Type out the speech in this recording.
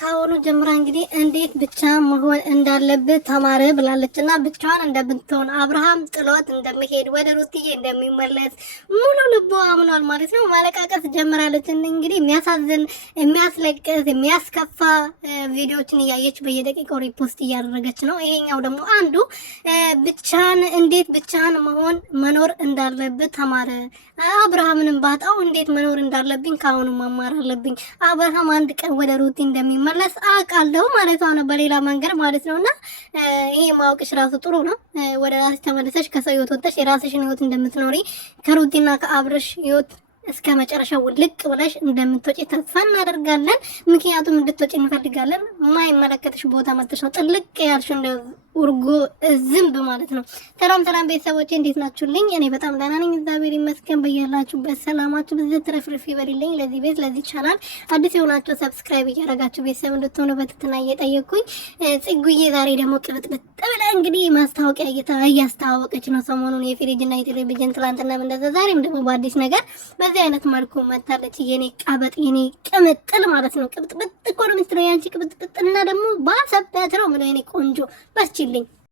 ካሁኑ ጀምራ እንግዲህ እንዴት ብቻ መሆን እንዳለበት ተማረ ብላለችና ብቻዋን እንደምትሆን አብርሃም ጥሏት እንደሚሄድ ወደ ሩትዬ እንደሚመለስ ሙሉ ልቦ አምኗል ማለት ነው። ማለቃቀስ ጀምራለች። እንግዲህ የሚያሳዝን የሚያስለቅስ የሚያስከፋ ቪዲዮዎችን እያየች በየደቂቃው ሪፖስት እያደረገች ነው። ይሄኛው ደግሞ አንዱ ብቻን እንዴት ብቻን መሆን መኖር እንዳለበት ተማረ። አብርሃምንም ባጣው እንዴት መኖር እንዳለብኝ ካሁኑ መማር አለብኝ። አብርሃም አንድ ቀን ወደ ሩቲ እንደሚመለስ አውቃለሁ ማለት ነው፣ በሌላ መንገድ ማለት ነውና ይሄ ማወቅሽ ራሱ ጥሩ ነው። ወደ ራስሽ ተመልሰሽ ከሰው ህይወት ወጥተሽ የራስሽን ህይወት እንደምትኖሪ ከሩቲና ከአብርሽ ህይወት እስከ መጨረሻው ልቅ ብለሽ እንደምትወጪ ተስፋ እናደርጋለን። ምክንያቱም እንድትወጪ እንፈልጋለን። ማይመለከትሽ ቦታ መጥተሽ ነው ጥልቅ ያልሽ እንደ ኡርጎ ዝምብ ማለት ነው። ሰላም ቤተሰቦቼ እንዴት ናችሁልኝ? እኔ በጣም ደህና ነኝ፣ እግዚአብሔር ይመስገን። በያላችሁበት ሰላማችሁ ብዙ ትረፍርፍ ይበልልኝ። ለዚህ ቤት ለዚህ ቻናል አዲስ የሆናችሁ ሰብስክራይብ እያደረጋችሁ ቤተሰብ እንድትሆኑ በትህትና እየጠየቅኩኝ ጽጉዬ ዛሬ ደግሞ ቅብጥብጥ ብላ እንግዲህ ማስታወቂያ እያስተዋወቀች ነው ሰሞኑን የፍሪጅ እና የቴሌቪዥን ትላንትና እንደዛ፣ ዛሬም ደግሞ በአዲስ ነገር በዚህ አይነት መልኩ መታለች። የኔ ቀበጥ የኔ ቅምጥል ማለት ነው። ቅብጥብጥ እኮ ነው የምትለው ያንቺ ቅብጥብጥ እና ደግሞ ባሰበት ነው ምን የኔ ቆንጆ በርቺልኝ።